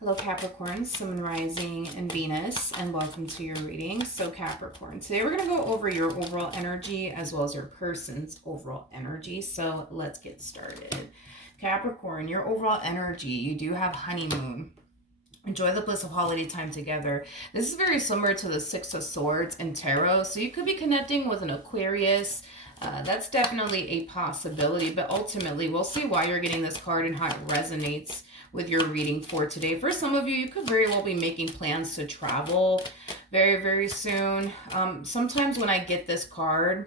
Hello Capricorn, Sun, Rising, and Venus, and welcome to your reading. So Capricorn, today we're going to go over your overall energy as well as your person's overall energy. So let's get started. Capricorn, your overall energy, you do have honeymoon. Enjoy the bliss of holiday time together. This is very similar to the Six of Swords and Tarot. So you could be connecting with an Aquarius. That's definitely a possibility, but ultimately we'll see why you're getting this card and how it resonates with your reading for today. For some of you, you could very well be making plans to travel very, very soon. Sometimes when I get this card,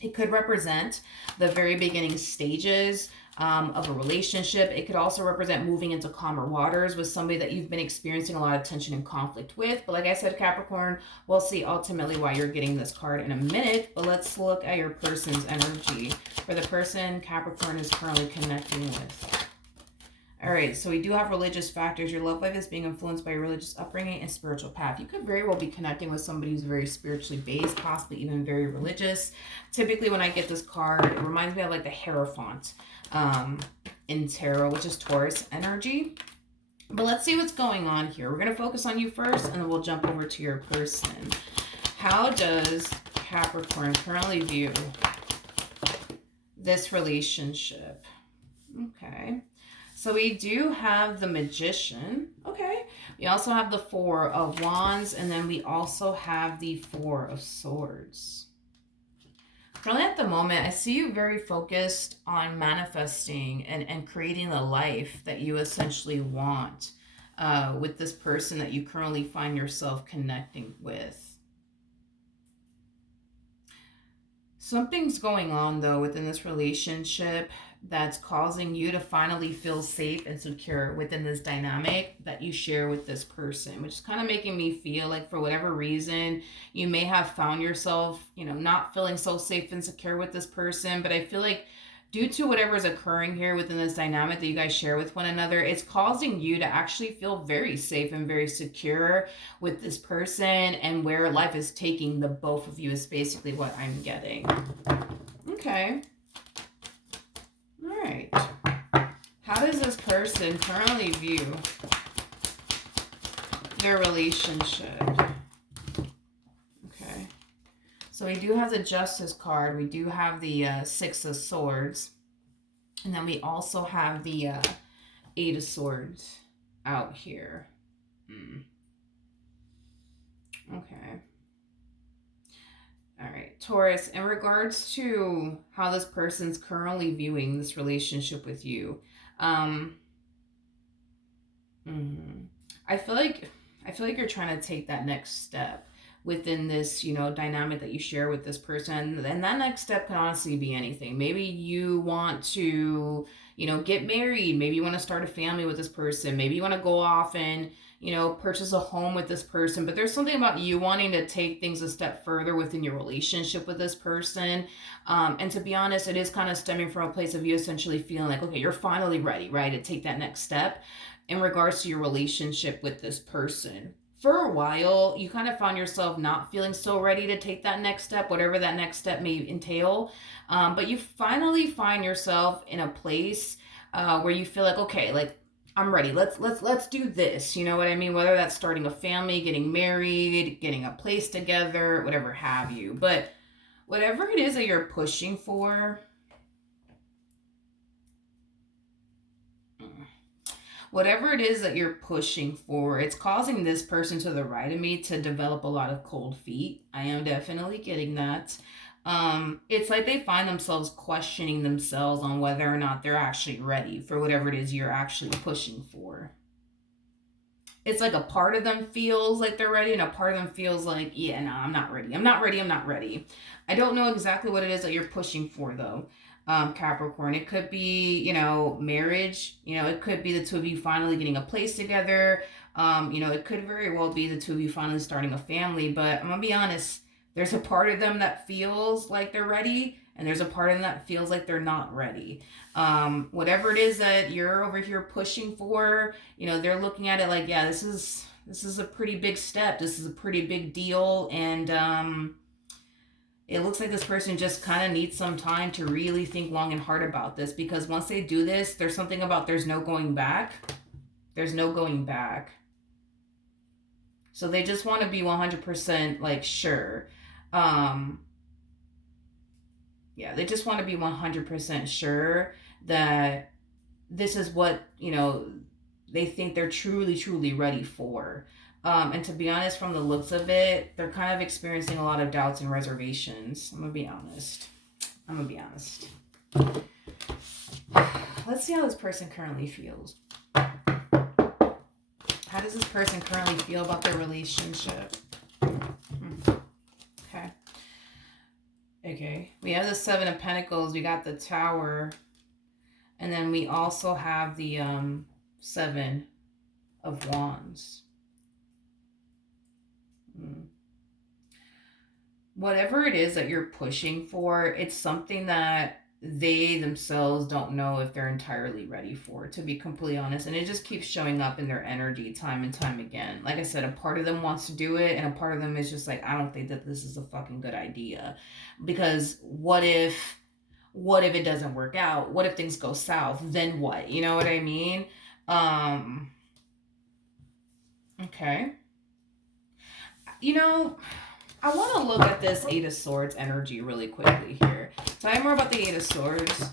it could represent the very beginning stages of a relationship. It could also represent moving into calmer waters with somebody that you've been experiencing a lot of tension and conflict with. But like I said, Capricorn, we'll see ultimately why you're getting this card in a minute. But let's look at your person's energy for the person Capricorn is currently connecting with. All right, so we do have religious factors. Your love life is being influenced by your religious upbringing and spiritual path. You could very well be connecting with somebody who's very spiritually based, possibly even very religious. Typically, when I get this card, it reminds me of like the Hierophant in tarot, which is Taurus energy. But let's see what's going on here. We're going to focus on you first, and then we'll jump over to your person. How does Capricorn currently view this relationship? Okay. So we do have the Magician. Okay. We also have the Four of Wands. And then we also have the Four of Swords. Currently at the moment, I see you very focused on manifesting and creating the life that you essentially want with this person that you currently find yourself connecting with. Something's going on, though, within this relationship that's causing you to finally feel safe and secure within this dynamic that you share with this person, which is kind of making me feel like for whatever reason, you may have found yourself, not feeling so safe and secure with this person. But I feel like due to whatever is occurring here within this dynamic that you guys share with one another, it's causing you to actually feel very safe and very secure with this person, and where life is taking the both of you is basically what I'm getting. Okay. All right. How does this person currently view their relationship? Okay. So we do have the Justice card. We do have the Six of Swords. And then we also have the Eight of Swords out here. Okay. All right, Taurus, in regards to how this person's currently viewing this relationship with you, I feel like you're trying to take that next step within this, dynamic that you share with this person. And that next step can honestly be anything. Maybe you want to, get married. Maybe you want to start a family with this person. Maybe you want to go off and, purchase a home with this person. But there's something about you wanting to take things a step further within your relationship with this person. And to be honest, it is kind of stemming from a place of you essentially feeling like, okay, you're finally ready, right, to take that next step in regards to your relationship with this person. For a while, you kind of found yourself not feeling so ready to take that next step, whatever that next step may entail. But you finally find yourself in a place where you feel like, okay, like, I'm ready. Let's do this. You know what I mean? Whether that's starting a family, getting married, getting a place together, whatever have you. But whatever it is that you're pushing for, it's causing this person to the right of me to develop a lot of cold feet. I am definitely getting that. It's like they find themselves questioning themselves on whether or not they're actually ready for whatever it is you're actually pushing for. It's like a part of them feels like they're ready, and a part of them feels like, yeah, no, I'm not ready. I don't know exactly what it is that you're pushing for, though, Capricorn. It could be, marriage. It could be the two of you finally getting a place together. It could very well be the two of you finally starting a family. But I'm going to be honest, there's a part of them that feels like they're ready, and there's a part of them that feels like they're not ready. Whatever it is that you're over here pushing for, they're looking at it like, yeah, this is a pretty big step. This is a pretty big deal. And it looks like this person just kind of needs some time to really think long and hard about this, because once they do this, there's something about there's no going back. There's no going back. So they just want to be 100% like sure. Yeah, they just want to be 100% sure that this is what, they think they're truly ready for. And to be honest, from the looks of it, they're kind of experiencing a lot of doubts and reservations. I'm going to be honest. Let's see how this person currently feels. How does this person currently feel about their relationship? Okay. We have the Seven of Pentacles. We got the Tower. And then we also have the Seven of Wands. Whatever it is that you're pushing for, it's something that they themselves don't know if they're entirely ready for, to be completely honest. And it just keeps showing up in their energy time and time again. Like I said, a part of them wants to do it, and a part of them is just like, I don't think that this is a fucking good idea. Because what if it doesn't work out? What if things go south? Then what? You know what I mean? Okay. I want to look at this Eight of Swords energy really quickly here. Tell me more about the Eight of Swords.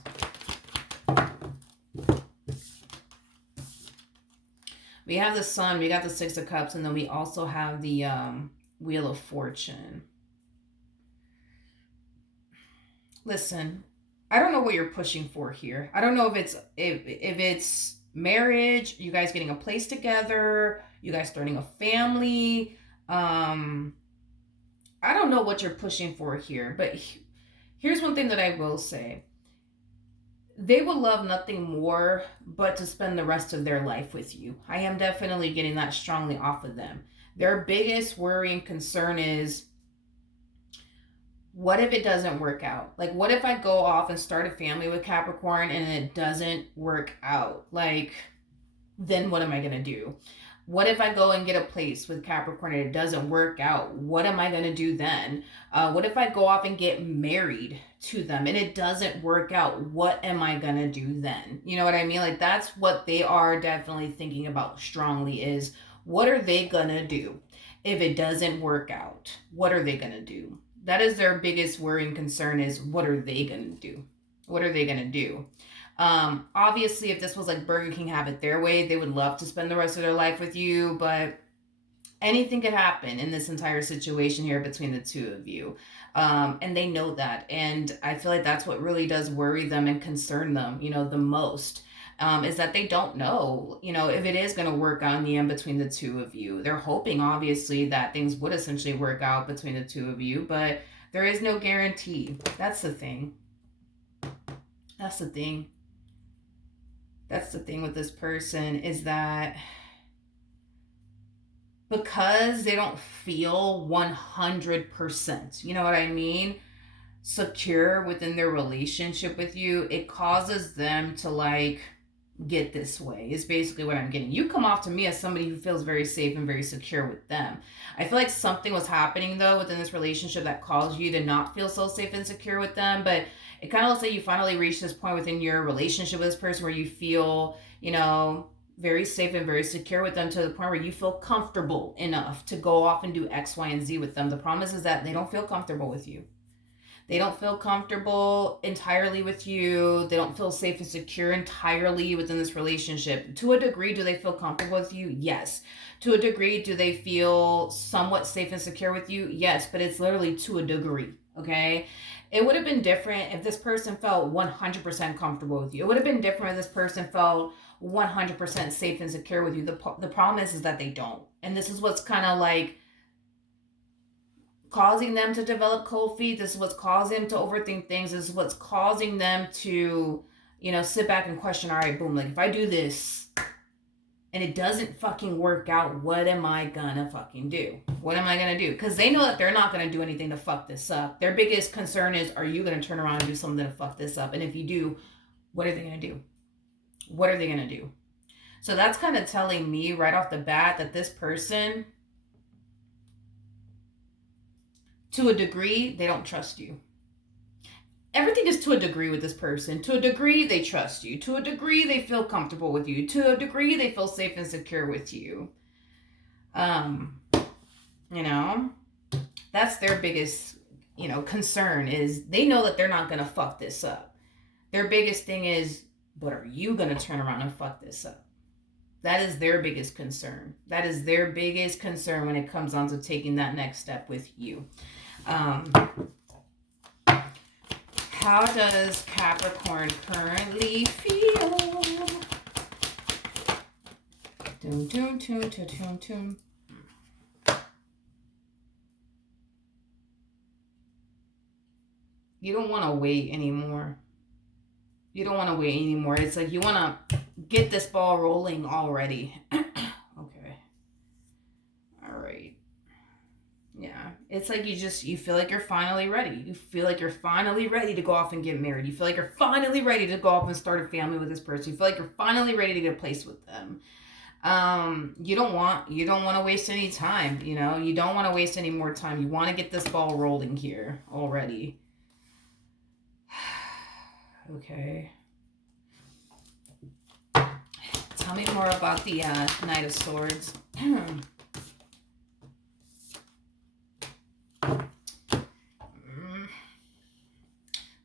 We have the Sun, we got the Six of Cups, and then we also have the Wheel of Fortune. Listen, I don't know what you're pushing for here. I don't know if it's marriage, you guys getting a place together, you guys starting a family. I don't know what you're pushing for here, but here's one thing that I will say. They would love nothing more but to spend the rest of their life with you. I am definitely getting that strongly off of them. Their biggest worry and concern is, what if it doesn't work out? Like, what if I go off and start a family with Capricorn and it doesn't work out? Like, then what am I going to do? What if I go and get a place with Capricorn and it doesn't work out? What am I going to do then? What if I go off and get married to them and it doesn't work out? What am I going to do then? You know what I mean? Like, that's what they are definitely thinking about strongly, is what are they going to do if it doesn't work out? What are they going to do? That is their biggest worry and concern, is what are they going to do? What are they going to do? Obviously, if this was like Burger King have it their way, they would love to spend the rest of their life with you, but anything could happen in this entire situation here between the two of you. And they know that. And I feel like that's what really does worry them and concern them, the most. Is that they don't know, if it is going to work out in the end between the two of you. They're hoping, obviously, that things would essentially work out between the two of you, but there is no guarantee. That's the thing. That's the thing with this person, is that because they don't feel 100%, you know what I mean, secure within their relationship with you, it causes them to get this way, is basically what I'm getting. You come off to me as somebody who feels very safe and very secure with them. I feel like something was happening though within this relationship that caused you to not feel so safe and secure with them, but it kind of looks like you finally reached this point within your relationship with this person where you feel, very safe and very secure with them, to the point where you feel comfortable enough to go off and do X, Y, and Z with them. The problem is that they don't feel comfortable with you. They don't feel comfortable entirely with you. They don't feel safe and secure entirely within this relationship. To a degree, do they feel comfortable with you? Yes. To a degree, do they feel somewhat safe and secure with you? Yes, but it's literally to a degree, okay? It would have been different if this person felt 100% comfortable with you. It would have been different if this person felt 100% safe and secure with you. The problem is that they don't. And this is what's kind of causing them to develop cold feet. This is what's causing them to overthink things. This is what's causing them to, sit back and question, all right, boom, if I do this and it doesn't fucking work out, what am I gonna fucking do? What am I gonna do? Because they know that they're not gonna do anything to fuck this up. Their biggest concern is, are you gonna turn around and do something to fuck this up? And if you do, what are they gonna do? What are they gonna do? So that's kind of telling me right off the bat that this person, to a degree, they don't trust you. everything is to a degree with this person. To a degree, they trust you. To a degree, they feel comfortable with you. To a degree, they feel safe and secure with you. You know, that's their biggest, concern is they know that they're not going to fuck this up. Their biggest thing is, but are you going to turn around and fuck this up? That is their biggest concern. That is their biggest concern when it comes on to taking that next step with you. How does Capricorn currently feel? Dun, dun, dun, dun, dun, dun. You don't want to wait anymore. You don't want to wait anymore. It's like you want to get this ball rolling already. Okay. All right. Yeah. It's like you feel like you're finally ready. You feel like you're finally ready to go off and get married. You feel like you're finally ready to go off and start a family with this person. You feel like you're finally ready to get a place with them. You don't want to waste any time. You don't want to waste any more time. You want to get this ball rolling here already. Okay. Tell me more about the Knight of Swords.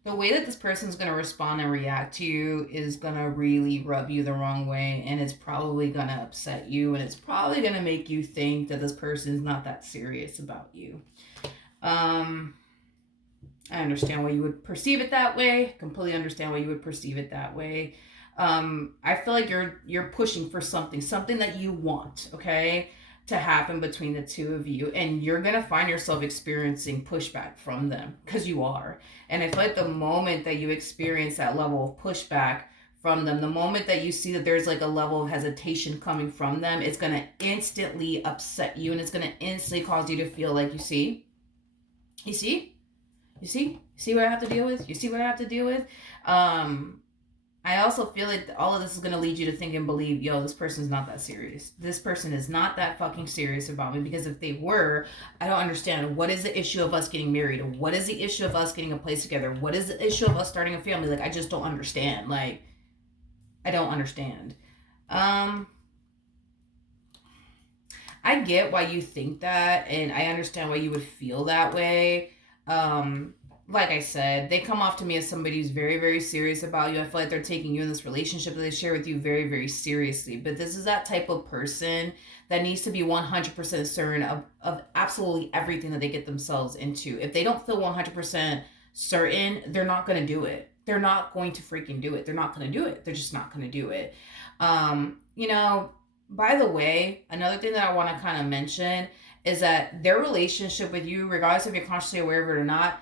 The way that this person's going to respond and react to you is going to really rub you the wrong way, and it's probably going to upset you, and it's probably going to make you think that this person's not that serious about you. I understand why you would perceive it that way. Completely understand why you would perceive it that way. I feel like you're pushing for something that you want, okay, to happen between the two of you, and you're gonna find yourself experiencing pushback from them, because you are. And I feel like the moment that you experience that level of pushback from them, the moment that you see that there's like a level of hesitation coming from them, it's gonna instantly upset you, and it's gonna instantly cause you to feel like, you see what I have to deal with? You see what I have to deal with? I also feel like all of this is going to lead you to think and believe, yo, this person's not that serious. This person is not that fucking serious about me, because if they were, I don't understand. What is the issue of us getting married? What is the issue of us getting a place together? What is the issue of us starting a family? Like, I just don't understand. Like, I don't understand. I get why you think that, and I understand why you would feel that way. Like I said, they come off to me as somebody who's very, very serious about you. I feel like they're taking you in this relationship that they share with you very, very seriously. But this is that type of person that needs to be 100% certain of absolutely everything that they get themselves into. If they don't feel 100% certain, they're not going to do it. They're not going to freaking do it. They're not going to do it. They're just not going to do it. By the way, another thing that I want to kind of mention is that their relationship with you, regardless if you're consciously aware of it or not,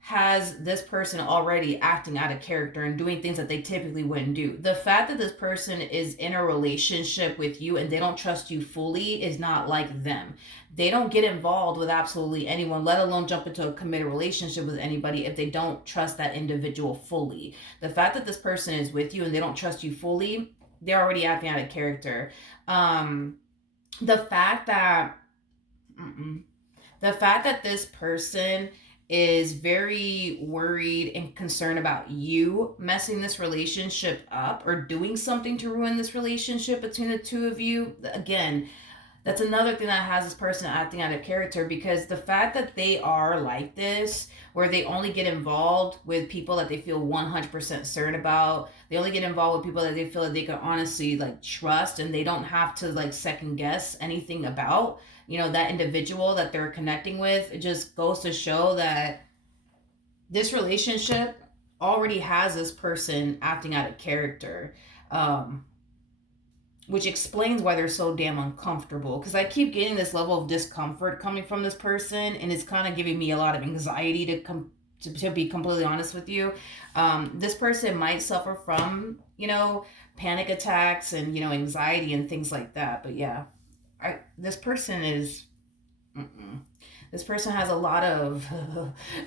has this person already acting out of character and doing things that they typically wouldn't do. The fact that this person is in a relationship with you and they don't trust you fully is not like them. They don't get involved with absolutely anyone, let alone jump into a committed relationship with anybody if they don't trust that individual fully. The fact that this person is with you and they don't trust you fully, they're already acting out of character. The fact that this person is very worried and concerned about you messing this relationship up or doing something to ruin this relationship between the two of you, again, that's another thing that has this person acting out of character, because the fact that they are like this, where they only get involved with people that they feel 100% certain about, they only get involved with people that they feel that they can honestly like trust, and they don't have to like second guess anything about, that individual that they're connecting with. It just goes to show that this relationship already has this person acting out of character, which explains why they're so damn uncomfortable, because I keep getting this level of discomfort coming from this person, and it's kind of giving me a lot of anxiety to be completely honest with you. This person might suffer from, panic attacks and, anxiety and things like that. But yeah, this person has a lot of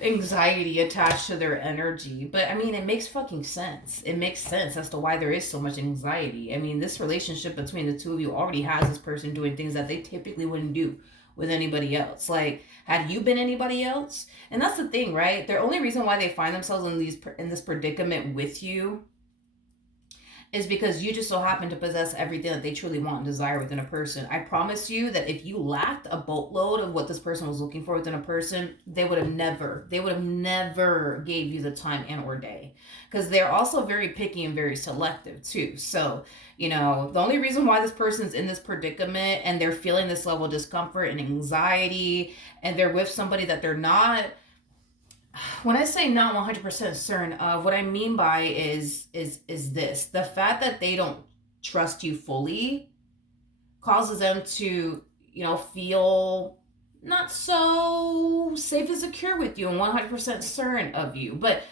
anxiety attached to their energy. But I mean, it makes fucking sense. It makes sense as to why there is so much anxiety. I mean, this relationship between the two of you already has this person doing things that they typically wouldn't do with anybody else. Like, had you been anybody else? And that's the thing, right? The only reason why they find themselves in this predicament with you is because you just so happen to possess everything that they truly want and desire within a person. I promise you that if you lacked a boatload of what this person was looking for within a person, they would have never gave you the time and or day. Because they're also very picky and very selective too. So, the only reason why this person's in this predicament and they're feeling this level of discomfort and anxiety and they're with somebody that they're not, when I say not 100% certain of, what I mean by is this: the fact that they don't trust you fully causes them to, feel not so safe and secure with you and 100% certain of you. But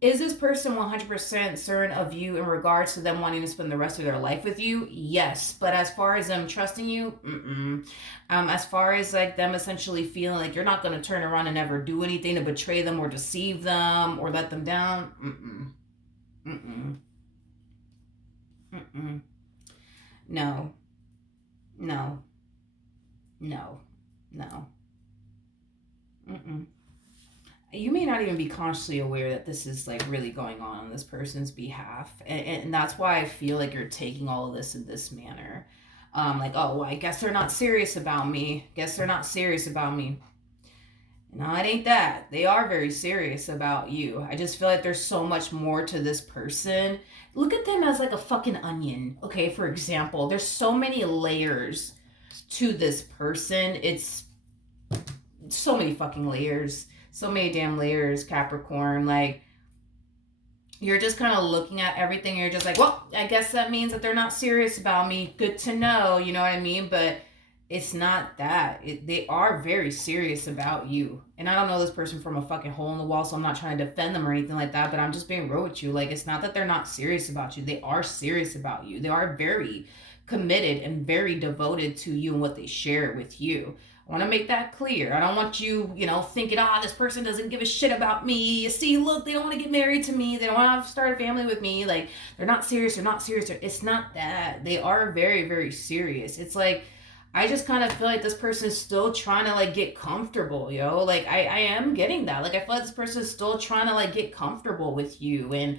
is this person 100% certain of you in regards to them wanting to spend the rest of their life with you? Yes. But as far as them trusting you, as far as like them essentially feeling like you're not going to turn around and ever do anything to betray them or deceive them or let them down, no, no, no, no. You may not even be consciously aware that this is like really going on this person's behalf, and that's why I feel like you're taking all of this in this manner. Like, oh, well, I guess they're not serious about me. No, it ain't that. They are very serious about you. I just feel like there's so much more to this person. Look at them as like a fucking onion. Okay, for example, there's so many layers to this person. It's so many fucking layers. So many damn layers, Capricorn. Like, you're just kind of looking at everything. You're just like, well, I guess that means that they're not serious about me. Good to know, you know what I mean? But it's not that. They are very serious about you. And I don't know this person from a fucking hole in the wall, so I'm not trying to defend them or anything like that, but I'm just being real with you. Like, it's not that they're not serious about you. They are serious about you. They are very committed and very devoted to you and what they share with you. I want to make that clear. I don't want you, thinking, this person doesn't give a shit about me. You see, look, they don't want to get married to me. They don't want to start a family with me. Like, they're not serious. It's not that. They are very, very serious. It's like, I just kind of feel like this person is still trying to, like, get comfortable, yo. Like, I am getting that. Like, I feel like this person is still trying to, like, get comfortable with you and,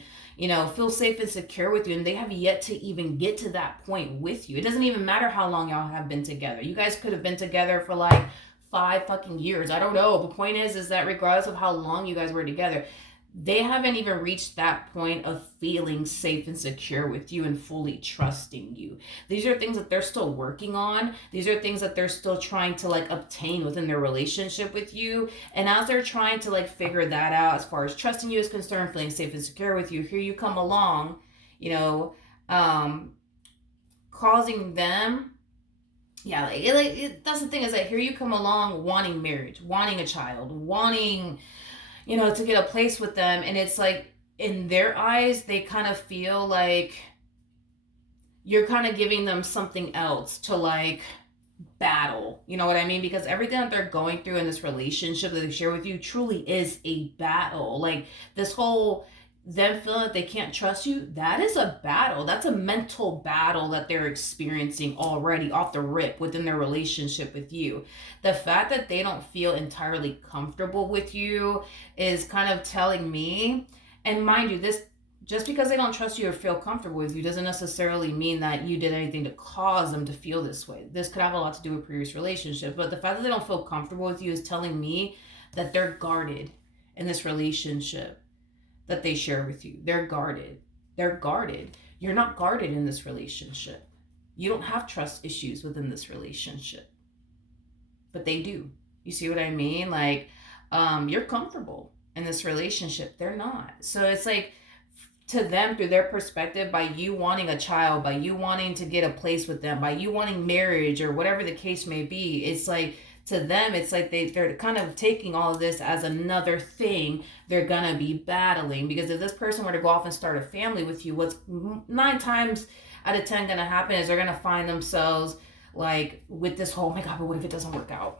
feel safe and secure with you. And they have yet to even get to that point with you. It doesn't even matter how long y'all have been together. You guys could have been together for, like, 5 fucking years. I don't know. The point is that regardless of how long you guys were together, they haven't even reached that point of feeling safe and secure with you and fully trusting you. These are things that they're still working on. These are things that they're still trying to like obtain within their relationship with you. And as they're trying to like figure that out, as far as trusting you is concerned, feeling safe and secure with you, here you come along, causing them. Yeah, that's the thing is that here you come along wanting marriage, wanting a child, wanting to get a place with them. And it's like, in their eyes, they kind of feel like you're kind of giving them something else to like battle. You know what I mean? Because everything that they're going through in this relationship that they share with you truly is a battle. Like, this whole them feeling that they can't trust you, that is a battle. That's a mental battle that they're experiencing already off the rip within their relationship with you. The fact that they don't feel entirely comfortable with you is kind of telling me, and mind you, this just because they don't trust you or feel comfortable with you doesn't necessarily mean that you did anything to cause them to feel this way. This could have a lot to do with previous relationships, but the fact that they don't feel comfortable with you is telling me that they're guarded in this relationship that they share with you. They're guarded. You're not guarded in this relationship. You don't have trust issues within this relationship, but they do. You see what I mean? Like, you're comfortable in this relationship. They're not. So it's like, to them, through their perspective, by you wanting a child, by you wanting to get a place with them, by you wanting marriage or whatever the case may be, it's like, to them, it's like they're kind of taking all of this as another thing they're gonna be battling. Because if this person were to go off and start a family with you, what's 9 times out of 10 gonna happen is they're gonna find themselves like with this whole, oh my God, but what if it doesn't work out?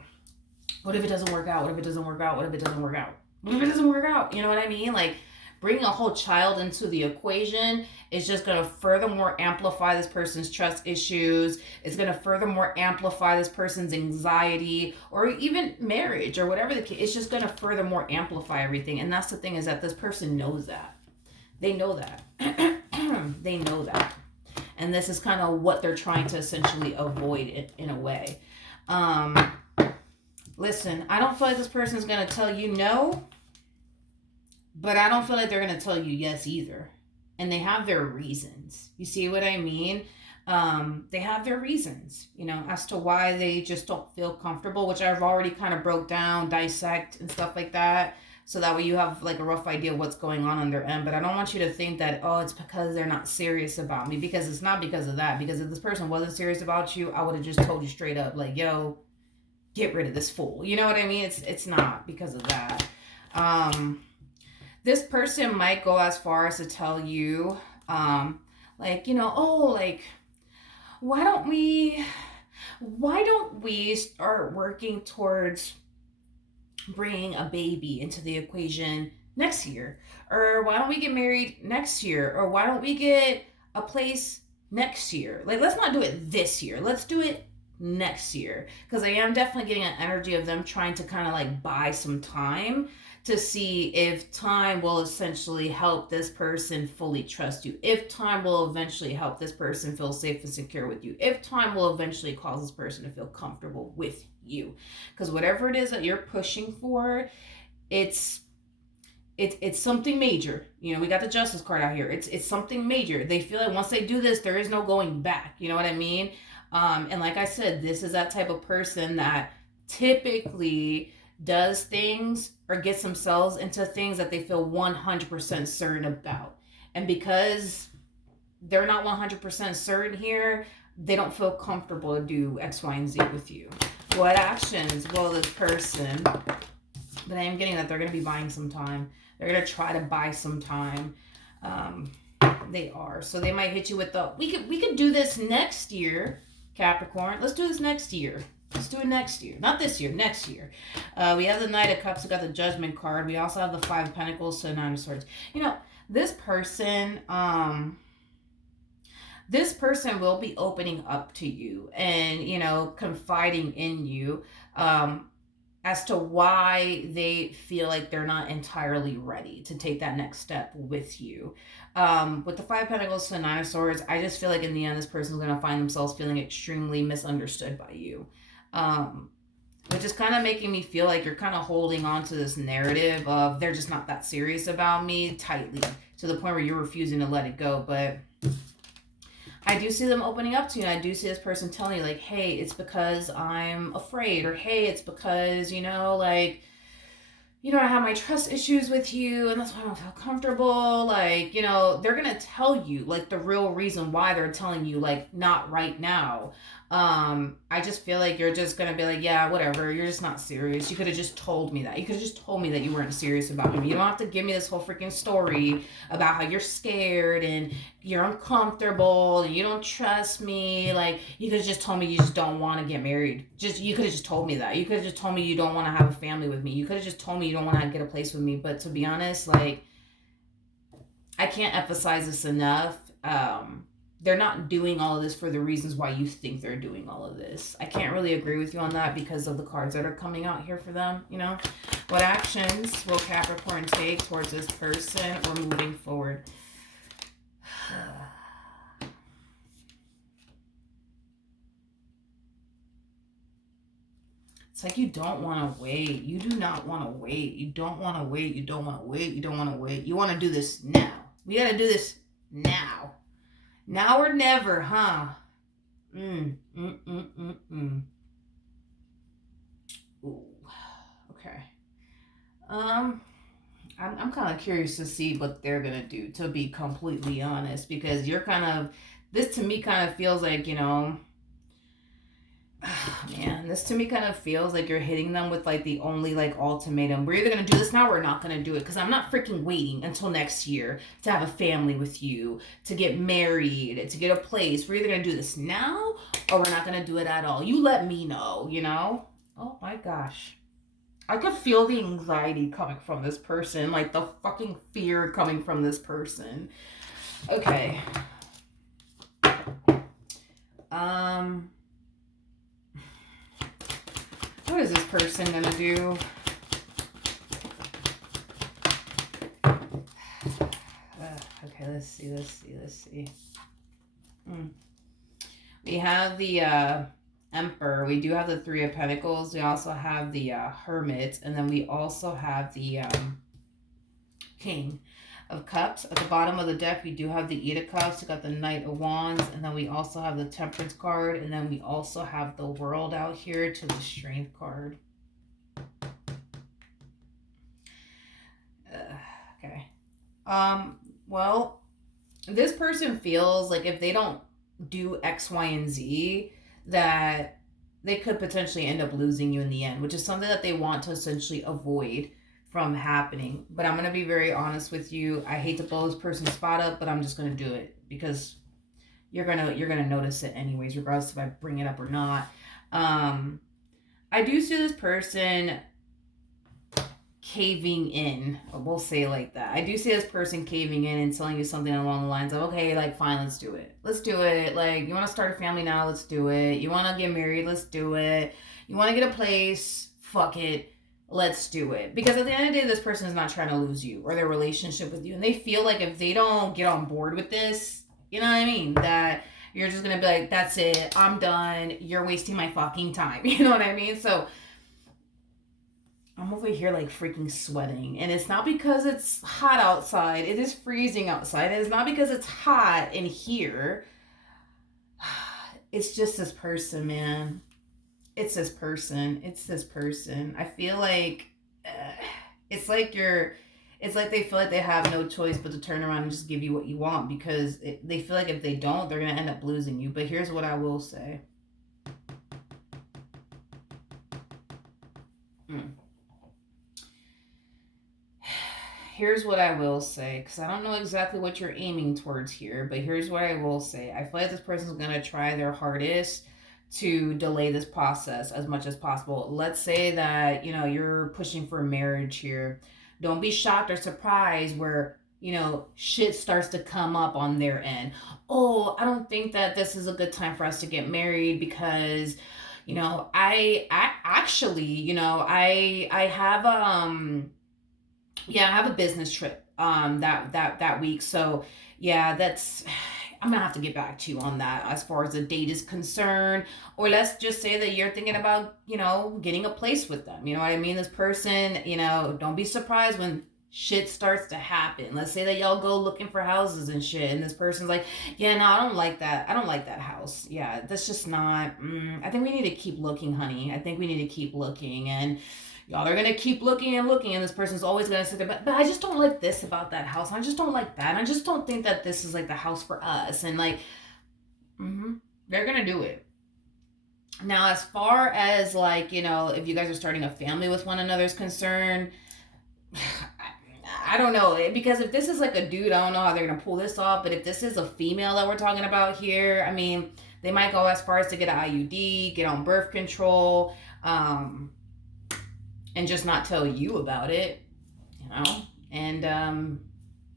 What if it doesn't work out? What if it doesn't work out? What if it doesn't work out? What if it doesn't work out? You know what I mean? Like, Bringing a whole child into the equation is just going to furthermore amplify this person's trust issues. It's going to furthermore amplify this person's anxiety, or even marriage, or whatever the case. It's just going to furthermore amplify everything. And that's the thing, is that this person knows that. They know that. They know that. And this is kind of what they're trying to essentially avoid in a way. Listen, I don't feel like this person is going to tell you no, but I don't feel like they're going to tell you yes either. And they have their reasons. You see what I mean? They have their reasons, you know, as to why they just don't feel comfortable, which I've already kind of broke down, dissect and stuff like that. So that way you have like a rough idea of what's going on their end. But I don't want you to think that, oh, it's because they're not serious about me, because it's not because of that. Because if this person wasn't serious about you, I would have just told you straight up, like, yo, get rid of this fool. You know what I mean? It's not because of that. This person might go as far as to tell you, like, you know, oh, like, why don't we start working towards bringing a baby into the equation next year? Or why don't we get married next year? Or why don't we get a place next year? Like, let's not do it this year. Let's do it next year. Because I am definitely getting an energy of them trying to kind of like buy some time to see if time will essentially help this person fully trust you. If time will eventually help this person feel safe and secure with you. If time will eventually cause this person to feel comfortable with you. Because whatever it is that you're pushing for, it's something major. You know, we got the Justice card out here. It's something major. They feel like once they do this, there is no going back. You know what I mean? And like I said, this is that type of person that typically does things or gets themselves into things that they feel 100% certain about. And because they're not 100% certain here, they don't feel comfortable to do X, Y, and Z with you. What actions will this person, but I am getting that they're going to be buying some time. They're going to try to buy some time. They are. So they might hit you with the, we could do this next year, Capricorn. Let's do this next year. Let's do it next year. Not this year, next year. We have the Knight of Cups. We got the Judgment card. We also have the Five of Pentacles, so Nine of Swords. You know, this person will be opening up to you and, you know, confiding in you as to why they feel like they're not entirely ready to take that next step with you. With the Five of Pentacles to the Nine of Swords, I just feel like in the end, this person's going to find themselves feeling extremely misunderstood by you. Which is kind of making me feel like you're kind of holding on to this narrative of they're just not that serious about me tightly to the point where you're refusing to let it go. But I do see them opening up to you. And I do see this person telling you like, hey, it's because I'm afraid, or hey, it's because, you know, like, you know, I have my trust issues with you and that's why I don't feel comfortable. Like, you know, they're going to tell you like the real reason why they're telling you like not right now. I just feel like you're just going to be like, yeah, whatever. You're just not serious. You could have just told me that. You could have just told me that you weren't serious about me. You don't have to give me this whole freaking story about how you're scared and you're uncomfortable and you don't trust me. Like, you could have just told me you just don't want to get married. You could have just told me that. You could have just told me you don't want to have a family with me. You could have just told me you don't want to get a place with me. But to be honest, like, I can't emphasize this enough. They're not doing all of this for the reasons why you think they're doing all of this. I can't really agree with you on that because of the cards that are coming out here for them, you know? What actions will Capricorn take towards this person or moving forward? It's like you don't want to wait. You do not want to wait. You don't want to wait. You don't want to wait. You don't want to wait. You want to do this now. We got to do this now. Now or never, huh? Ooh, okay. I'm kind of curious to see what they're gonna do, to be completely honest, because you're kind of, this to me kind of feels like, you know, man, this to me kind of feels like you're hitting them with like the only like ultimatum. We're either going to do this now or we're not going to do it, because I'm not freaking waiting until next year to have a family with you, to get married, to get a place. We're either going to do this now or we're not going to do it at all. You let me know, you know? Oh my gosh. I could feel the anxiety coming from this person, like the fucking fear coming from this person. Okay. What is this person gonna do? Okay, let's see. We have the Emperor. We do have the Three of Pentacles. We also have the Hermit, and then we also have the King of Cups. At the bottom of the deck, we do have the Eight of Cups. We got the Knight of Wands, and then we also have the Temperance card, and then we also have the World out here to the Strength card. Okay. Well, this person feels like if they don't do X, Y, and Z, that they could potentially end up losing you in the end, which is something that they want to essentially avoid from happening. But I'm going to be very honest with you. I hate to blow this person's spot up, but I'm just going to do it because you're going to notice it anyways, regardless if I bring it up or not. I do see this person caving in. We'll say it like that. I do see this person caving in and telling you something along the lines of, okay, like, fine, let's do it. Let's do it. Like, you want to start a family now? Let's do it. You want to get married? Let's do it. You want to get a place? Fuck it. Let's do it. Because at the end of the day, this person is not trying to lose you or their relationship with you. And they feel like if they don't get on board with this, you know what I mean? That you're just going to be like, that's it. I'm done. You're wasting my fucking time. You know what I mean? So I'm over here like freaking sweating. And it's not because it's hot outside. It is freezing outside. It's not because it's hot in here. It's just this person, man. It's this person. I feel like it's like they feel like they have no choice but to turn around and just give you what you want because they feel like if they don't, they're going to end up losing you. But here's what I will say. Here's what I will say, because I don't know exactly what you're aiming towards here, but here's what I will say. I feel like this person's going to try their hardest to delay this process as much as possible. Let's say that, you're pushing for marriage here. Don't be shocked or surprised where, shit starts to come up on their end. Oh, I don't think that this is a good time for us to get married because, I actually, I have, I have a business trip that week. So yeah, I'm gonna have to get back to you on that as far as the date is concerned. Or let's just say that you're thinking about, getting a place with them. You know what I mean? This person, don't be surprised when shit starts to happen. Let's say that y'all go looking for houses and shit, and this person's like, yeah, no, I don't like that. I don't like that house. Yeah, that's just not. I think we need to keep looking, honey. I think we need to keep looking, and y'all are gonna keep looking, and this person's always gonna sit there, but I just don't like this about that house. I just don't like that. I just don't think that this is like the house for us. And like, they're gonna do it. Now, as far as like, if you guys are starting a family with one another is concerned, I don't know, because if this is like a dude, I don't know how they're gonna pull this off. But if this is a female that we're talking about here, I mean, they might go as far as to get an IUD, get on birth control, and just not tell you about it, and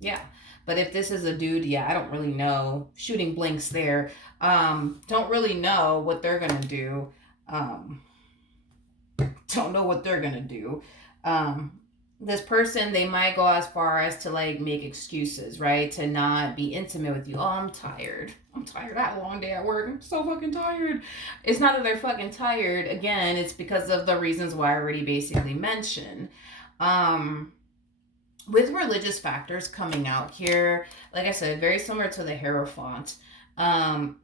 yeah. But if this is a dude, yeah, I don't really know. Shooting blanks there. Don't really know what they're gonna do. Don't know what they're gonna do. This person, they might go as far as to like make excuses, right? To not be intimate with you. Oh, I'm tired. I had a long day at work. I'm so fucking tired. It's not that they're fucking tired. Again, it's because of the reasons why I already basically mentioned. With religious factors coming out here, like I said, very similar to the Hierophant.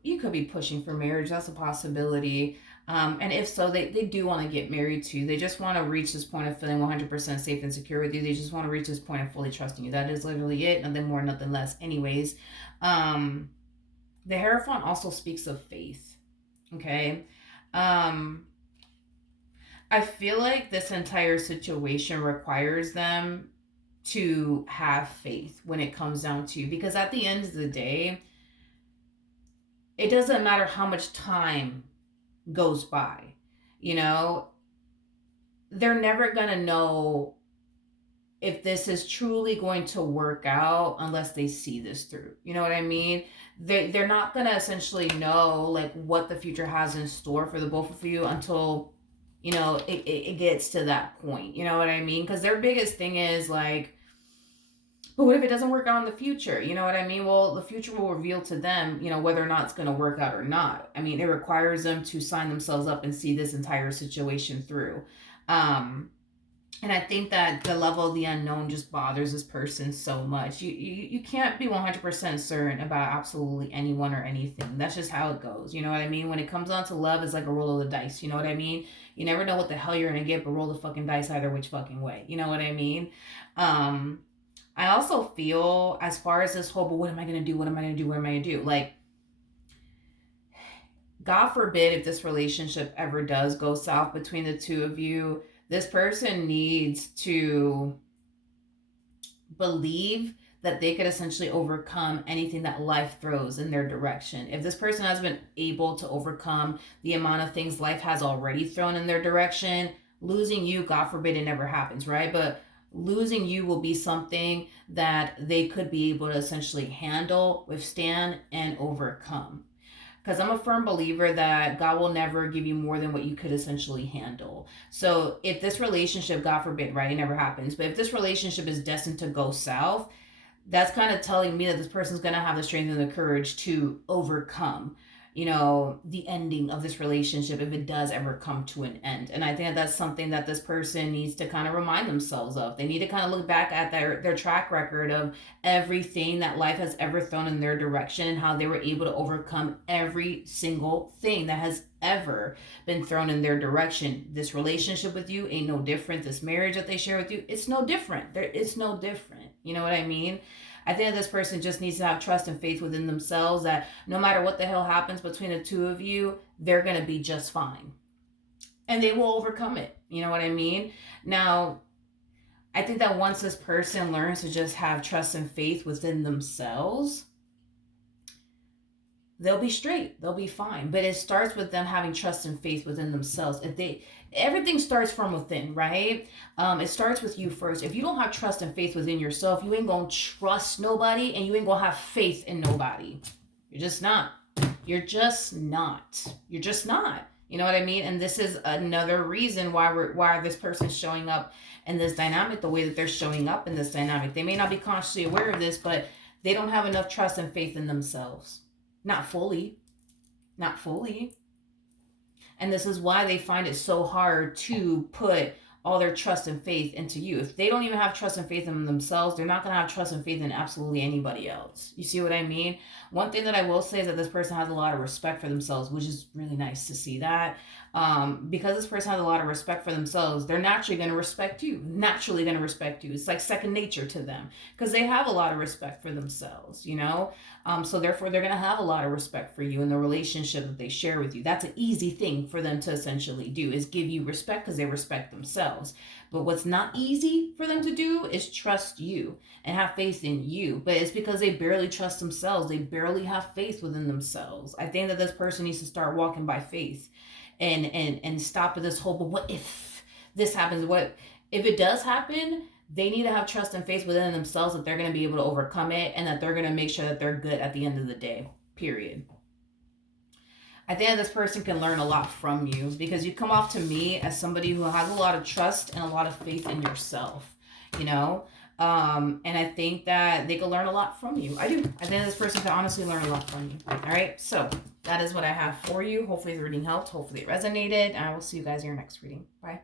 You could be pushing for marriage. That's a possibility. And if so, they do want to get married too. They just want to reach this point of feeling 100% safe and secure with you. They just want to reach this point of fully trusting you. That is literally it. Nothing more, nothing less. Anyways, the Hierophant also speaks of faith. Okay. I feel like this entire situation requires them to have faith when it comes down to, because at the end of the day, it doesn't matter how much time goes by, they're never going to know if this is truly going to work out unless they see this through. You know what I mean? They're not going to essentially know like what the future has in store for the both of you until, you know, it gets to that point. You know what I mean? Because their biggest thing is like, but what if it doesn't work out in the future? You know what I mean? Well, the future will reveal to them, you know, whether or not it's going to work out or not. I mean, it requires them to sign themselves up and see this entire situation through. Um, and I think that the level of the unknown just bothers this person so much. You can't be 100% certain about absolutely anyone or anything. That's just how it goes. You know what I mean? When it comes down to love, it's like a roll of the dice. You know what I mean? You never know what the hell you're going to get, but roll the fucking dice either which fucking way. You know what I mean? Um, I also feel as far as this whole, but what am I going to do? What am I going to do? What am I going to do? Like, God forbid if this relationship ever does go south between the two of you, this person needs to believe that they could essentially overcome anything that life throws in their direction. If this person has been able to overcome the amount of things life has already thrown in their direction, losing you, God forbid it never happens, right? But losing you will be something that they could be able to essentially handle, withstand, and overcome. Because I'm a firm believer that God will never give you more than what you could essentially handle. So if this relationship, God forbid, right, it never happens, but if this relationship is destined to go south, that's kind of telling me that this person's going to have the strength and the courage to overcome, you know, the ending of this relationship if it does ever come to an end. And I think that's something that this person needs to kind of remind themselves of. They need to kind of look back at their track record of everything that life has ever thrown in their direction and how they were able to overcome every single thing that has ever been thrown in their direction. This relationship with you ain't no different. This marriage that they share with you, it's no different. It's no different. You know what I mean? I think this person just needs to have trust and faith within themselves that no matter what the hell happens between the two of you, they're going to be just fine. And they will overcome it. You know what I mean? Now, I think that once this person learns to just have trust and faith within themselves, they'll be straight, they'll be fine. But it starts with them having trust and faith within themselves. If they Everything starts from within, right? It starts with you first. If you don't have trust and faith within yourself, you ain't gonna trust nobody and you ain't gonna have faith in nobody. You're just not. You're just not. You're just not. You know what I mean? And this is another reason why this person's showing up in this dynamic the way that they're showing up in this dynamic. They may not be consciously aware of this, but they don't have enough trust and faith in themselves. Not fully. Not fully. And this is why they find it so hard to put all their trust and faith into you. If they don't even have trust and faith in themselves, they're not going to have trust and faith in absolutely anybody else. You see what I mean? One thing that I will say is that this person has a lot of respect for themselves, which is really nice to see that. Because this person has a lot of respect for themselves, they're naturally going to respect you. Naturally going to respect you. It's like second nature to them because they have a lot of respect for themselves, you know? So therefore, they're going to have a lot of respect for you in the relationship that they share with you. That's an easy thing for them to essentially do is give you respect because they respect themselves. But what's not easy for them to do is trust you and have faith in you. But it's because they barely trust themselves. They barely have faith within themselves. I think that this person needs to start walking by faith and stop with this whole, but what if this happens? What if it does happen? They need to have trust and faith within themselves that they're going to be able to overcome it and that they're going to make sure that they're good at the end of the day, period. I think this person can learn a lot from you because you come off to me as somebody who has a lot of trust and a lot of faith in yourself, you know? And I think that they can learn a lot from you. I do. I think this person can honestly learn a lot from you. All right. So that is what I have for you. Hopefully the reading helped. Hopefully it resonated. And I will see you guys in your next reading. Bye.